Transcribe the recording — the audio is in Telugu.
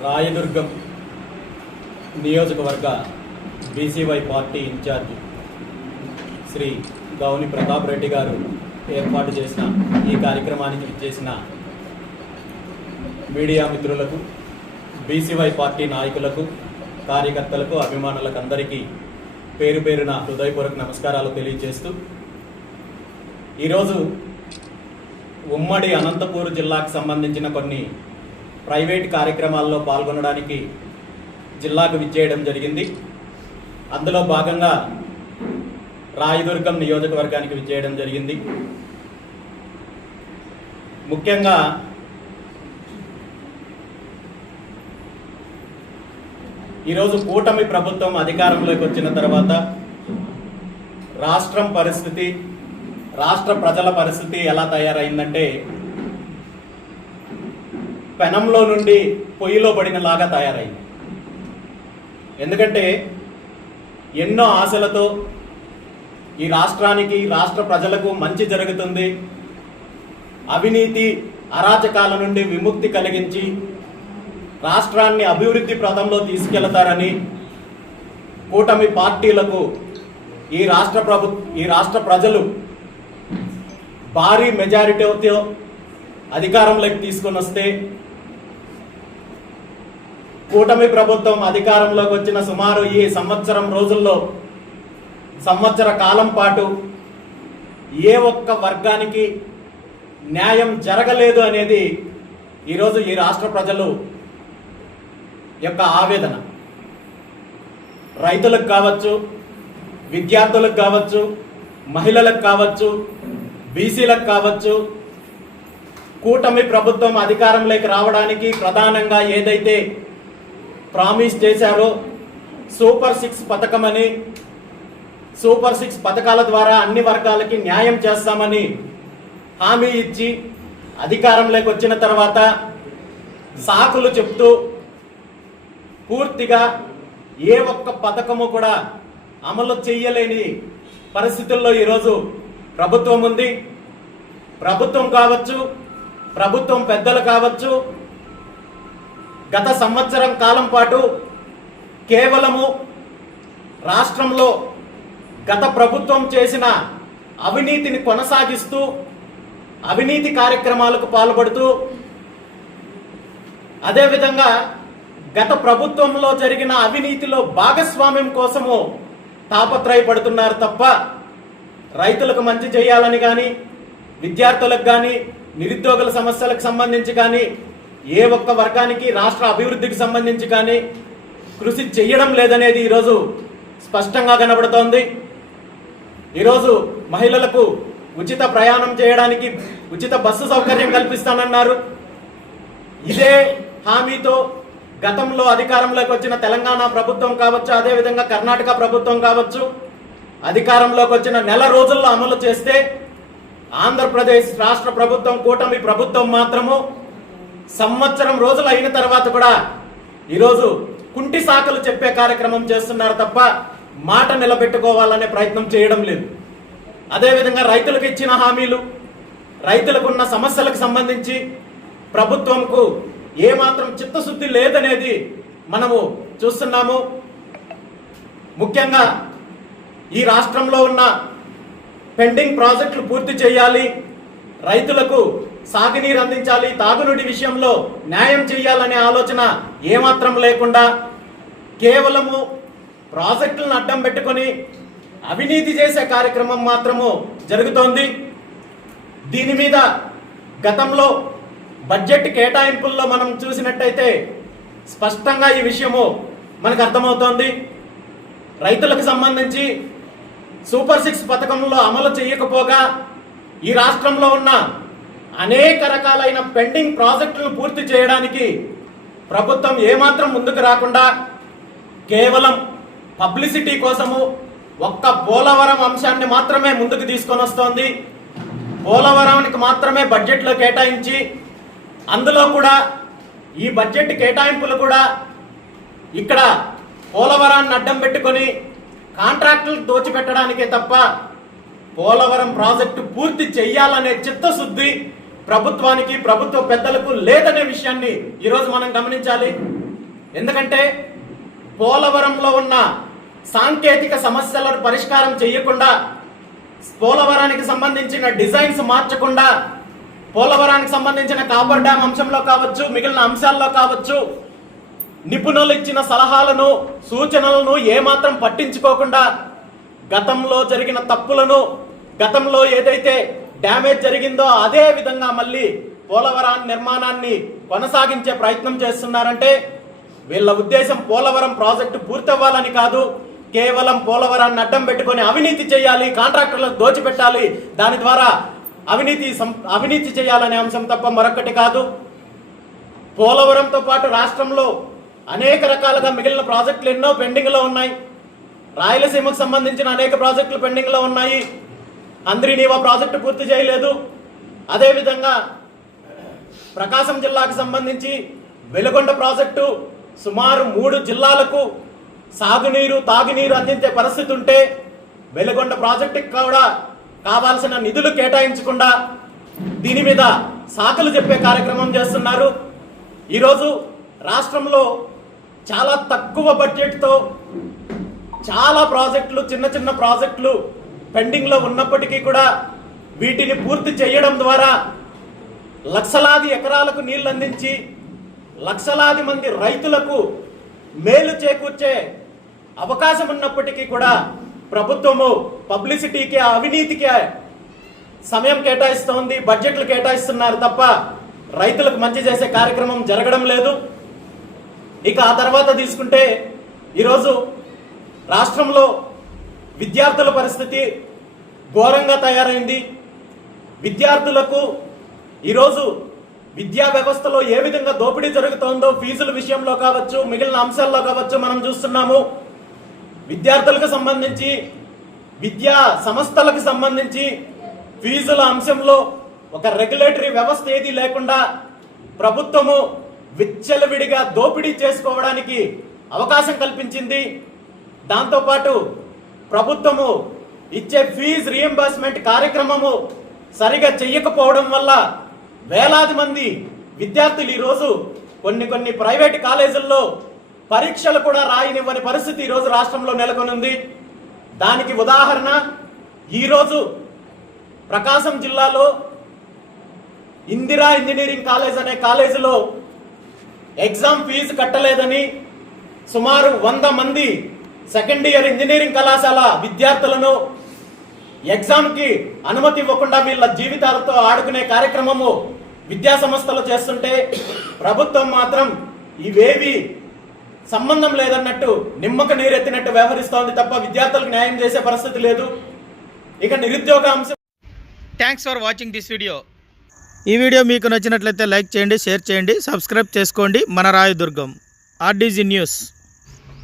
రాయదుర్గం నియోజకవర్గ BCY party incharge Shri Gouni Pratap Reddy garu ఏర్పాటు చేసిన ఈ కార్యక్రమానికి చేసిన మీడియా మిత్రులకు బీసీవై పార్టీ నాయకులకు కార్యకర్తలకు అభిమానులకు అందరికీ పేరు పేరున హృదయపూర్వక నమస్కారాలు తెలియజేస్తూ ఈరోజు ఉమ్మడి అనంతపూర్ జిల్లాకు సంబంధించిన కొన్ని ప్రైవేట్ కార్యక్రమాల్లో పాల్గొనడానికి జిల్లాకు విచ్చేయడం జరిగింది. అందులో భాగంగా రాయదుర్గం నియోజకవర్గానికి విచ్చేయడం జరిగింది. ముఖ్యంగా ఈరోజు కూటమి ప్రభుత్వం అధికారంలోకి వచ్చిన తర్వాత రాష్ట్రం పరిస్థితి రాష్ట్ర ప్రజల పరిస్థితి ఎలా తయారైందంటే పెనంలో నుండి పొయ్యిలో పడినలాగా తయారైంది. ఎందుకంటే ఎన్నో ఆశలతో ఈ రాష్ట్రానికి రాష్ట్ర ప్రజలకు మంచి జరుగుతుంది. అవినీతి అరాచకాల నుండి విముక్తి కలిగించి రాష్ట్రాన్ని అభివృద్ధి ప్రదంలో తీసుకెళ్తారని కూటమి పార్టీలకు ఈ రాష్ట్ర ప్రభు ఈ రాష్ట్ర ప్రజలు భారీ మెజారిటీతో అధికారంలోకి తీసుకొని వస్తే కూటమి ప్రభుత్వం అధికారంలోకి వచ్చిన సుమారు ఈ సంవత్సరం రోజుల్లో సంవత్సర కాలం పాటు ఏ ఒక్క వర్గానికి న్యాయం జరగలేదు అనేది ఈరోజు ఈ రాష్ట్ర ప్రజలు యొక్క ఆవేదన. రైతులకు కావచ్చు విద్యార్థులకు కావచ్చు మహిళలకు కావచ్చు బీసీలకు కావచ్చు కూటమి ప్రభుత్వం అధికారంలోకి రావడానికి ప్రధానంగా ఏదైతే ప్రామిస్ చేశారో. సూపర్ సిక్స్ పథకం అని సూపర్ సిక్స్ పథకాల ద్వారా అన్ని వర్గాలకి న్యాయం చేస్తామని హామీ ఇచ్చి అధికారంలోకి వచ్చిన తర్వాత సాకులు చెప్తూ పూర్తిగా ఏ ఒక్క పథకము కూడా అమలు చేయలేని పరిస్థితుల్లో ఈరోజు ప్రభుత్వం ఉంది. ప్రభుత్వం కావచ్చు ప్రభుత్వం పెద్దలు కావచ్చు గత సంవత్సరం కాలం పాటు కేవలము రాష్ట్రంలో గత ప్రభుత్వం చేసిన అవినీతిని కొనసాగిస్తూ అవినీతి కార్యక్రమాలకు పాల్పడుతూ అదేవిధంగా గత ప్రభుత్వంలో జరిగిన అవినీతిలో భాగస్వామ్యం కోసము తాపత్రయపడుతున్నారు తప్ప రైతులకు మంచి చేయాలని కానీ విద్యార్థులకు కానీ నిరుద్యోగుల సమస్యలకు సంబంధించి కానీ ఏ ఒక్క వర్గానికి రాష్ట్ర అభివృద్ధికి సంబంధించి కానీ కృషి చేయడం లేదనేది ఈరోజు స్పష్టంగా కనబడుతోంది. ఈరోజు మహిళలకు ఉచిత ప్రయాణం చేయడానికి ఉచిత బస్సు సౌకర్యం కల్పిస్తానన్నారు. ఇదే హామీతో గతంలో అధికారంలోకి వచ్చిన తెలంగాణ ప్రభుత్వం కావచ్చు అదేవిధంగా కర్ణాటక ప్రభుత్వం కావచ్చు అధికారంలోకి వచ్చిన నెల రోజుల్లో అమలు చేస్తే ఆంధ్రప్రదేశ్ రాష్ట్ర ప్రభుత్వం కూటమి ప్రభుత్వం మాత్రము సంవత్సరం రోజులు అయిన తర్వాత కూడా ఈరోజు కుంటి సాకలు చెప్పే కార్యక్రమం చేస్తున్నారు తప్ప మాట నిలబెట్టుకోవాలనే ప్రయత్నం చేయడం లేదు. అదేవిధంగా రైతులకు ఇచ్చిన హామీలు రైతులకు ఉన్న సమస్యలకు సంబంధించి ప్రభుత్వంకు ఏమాత్రం చిత్తశుద్ధి లేదనేది మనము చూస్తున్నాము. ముఖ్యంగా ఈ రాష్ట్రంలో ఉన్న పెండింగ్ ప్రాజెక్టులు పూర్తి చేయాలి. రైతులకు సాగునీరు అందించాలి. తాగునీటి విషయంలో న్యాయం చేయాలనే ఆలోచన ఏమాత్రం లేకుండా కేవలము ప్రాజెక్టులను అడ్డం పెట్టుకొని అవినీతి చేసే కార్యక్రమం మాత్రము జరుగుతోంది. దీని మీద గతంలో బడ్జెట్ కేటాయింపుల్లో మనం చూసినట్టయితే స్పష్టంగా ఈ విషయము మనకు అర్థమవుతోంది. రైతులకు సంబంధించి సూపర్ సిక్స్ పథకంలో అమలు చేయకపోగా ఈ రాష్ట్రంలో ఉన్న అనేక రకాలైన పెండింగ్ ప్రాజెక్టులు పూర్తి చేయడానికి ప్రభుత్వం ఏమాత్రం ముందుకు రాకుండా కేవలం పబ్లిసిటీ కోసము ఒక్క పోలవరం అంశాన్ని మాత్రమే ముందుకు తీసుకొని వస్తోంది. పోలవరానికి మాత్రమే బడ్జెట్లో కేటాయించి అందులో కూడా ఈ బడ్జెట్ కేటాయింపులు కూడా ఇక్కడ పోలవరాన్ని అడ్డం పెట్టుకొని కాంట్రాక్టులు దోచిపెట్టడానికే తప్ప పోలవరం ప్రాజెక్టు పూర్తి చెయ్యాలనే చిత్తశుద్ధి ప్రభుత్వానికి ప్రభుత్వ పెద్దలకు లేదనే విషయాన్ని ఈరోజు మనం గమనించాలి. ఎందుకంటే పోలవరంలో ఉన్న సాంకేతిక సమస్యలను పరిష్కారం చేయకుండా పోలవరానికి సంబంధించిన డిజైన్స్ మార్చకుండా పోలవరానికి సంబంధించిన కాపర్ డ్యామ్ అంశంలో కావచ్చు మిగిలిన అంశాల్లో కావచ్చు నిపుణులు ఇచ్చిన సలహాలను సూచనలను ఏమాత్రం పట్టించుకోకుండా గతంలో జరిగిన తప్పులను గతంలో ఏదైతే డ్యామేజ్ జరిగిందో అదే విధంగా మళ్ళీ పోలవరం నిర్మాణాన్ని కొనసాగించే ప్రయత్నం చేస్తున్నారంటే వీళ్ళ ఉద్దేశం పోలవరం ప్రాజెక్టు పూర్తవ్వాలని కాదు కేవలం పోలవరాన్ని అడ్డం పెట్టుకొని అవినీతి చేయాలి కాంట్రాక్టర్లకు దోచిపెట్టాలి దాని ద్వారా అవినీతి సం- అవినీతి చేయాలనే అంశం తప్ప మరొకటి కాదు. పోలవరంతో పాటు రాష్ట్రంలో అనేక రకాలుగా మిగిలిన ప్రాజెక్టులు ఎన్నో పెండింగ్లో ఉన్నాయి. రాయలసీమకు సంబంధించిన అనేక ప్రాజెక్టులు పెండింగ్లో ఉన్నాయి. అంద్రినీవా ప్రాజెక్టు పూర్తి చేయలేదు. అదేవిధంగా ప్రకాశం జిల్లాకు సంబంధించి వెలుగొండ ప్రాజెక్టు సుమారు మూడు జిల్లాలకు సాగునీరు తాగునీరు అందించే పరిస్థితి ఉంటే వెలుగొండ ప్రాజెక్టుకి కూడా కావాల్సిన నిధులు కేటాయించకుండా దీని మీద సాకులు చెప్పే కార్యక్రమం చేస్తున్నారు. ఈరోజు రాష్ట్రంలో చాలా తక్కువ బడ్జెట్తో చాలా ప్రాజెక్టులు చిన్న చిన్న ప్రాజెక్టులు పెండింగ్లో ఉన్నప్పటికీ కూడా వీటిని పూర్తి చేయడం ద్వారా లక్షలాది ఎకరాలకు నీళ్ళు అందించి లక్షలాది మంది రైతులకు మేలు చేకూర్చే అవకాశం ఉన్నప్పటికీ కూడా ప్రభుత్వము పబ్లిసిటీకి అవినీతికి సమయం కేటాయిస్తోంది బడ్జెట్లు కేటాయిస్తున్నారు తప్ప రైతులకు మంచి చేసే కార్యక్రమం జరగడం లేదు. ఇక ఆ తర్వాత తీసుకుంటే ఈరోజు రాష్ట్రంలో విద్యార్థుల పరిస్థితి ఘోరంగా తయారైంది. విద్యార్థులకు ఈరోజు విద్యా వ్యవస్థలో ఏ విధంగా దోపిడీ జరుగుతోందో ఫీజుల విషయంలో కావచ్చు మిగిలిన అంశాల్లో కావచ్చు మనం చూస్తున్నాము. విద్యార్థులకు సంబంధించి విద్యా సంస్థలకు సంబంధించి ఫీజుల అంశంలో ఒక రెగ్యులేటరీ వ్యవస్థ ఏది లేకుండా ప్రభుత్వము విచ్చలవిడిగా దోపిడీ చేసుకోవడానికి అవకాశం కల్పించింది. దాంతోపాటు ప్రభుత్వము ఇచ్చే ఫీజు రియంబర్స్మెంట్ కార్యక్రమము సరిగా చెయ్యకపోవడం వల్ల వేలాది మంది విద్యార్థులు ఈరోజు కొన్ని కొన్ని ప్రైవేట్ కాలేజీల్లో పరీక్షలు కూడా రాయనివ్వని పరిస్థితి ఈరోజు రాష్ట్రంలో నెలకొని ఉంది దానికి ఉదాహరణ ఈరోజు ప్రకాశం జిల్లాలో ఇందిరా ఇంజనీరింగ్ కాలేజ్ అనే కాలేజీలో ఎగ్జామ్ ఫీజు కట్టలేదని సుమారు వంద మంది సెకండ్ ఇయర్ ఇంజనీరింగ్ కళాశాల విద్యార్థులను ఎగ్జామ్కి అనుమతి ఇవ్వకుండా వీళ్ళ జీవితాలతో ఆడుకునే కార్యక్రమము విద్యా సంస్థలు చేస్తుంటే ప్రభుత్వం మాత్రం ఇవేవి సంబంధం లేదన్నట్టు నిమ్మక నీరెత్తినట్టు వ్యవహరిస్తోంది తప్ప విద్యార్థులకు న్యాయం చేసే పరిస్థితి లేదు. ఇక నిరుద్యోగ అంశం thanks for watching this video ఈ వీడియో మీకు నచ్చినట్లయితే లైక్ చేయండి షేర్ చేయండి సబ్స్క్రైబ్ చేసుకోండి. మన రాయదుర్గం ఆర్డీజీ న్యూస్.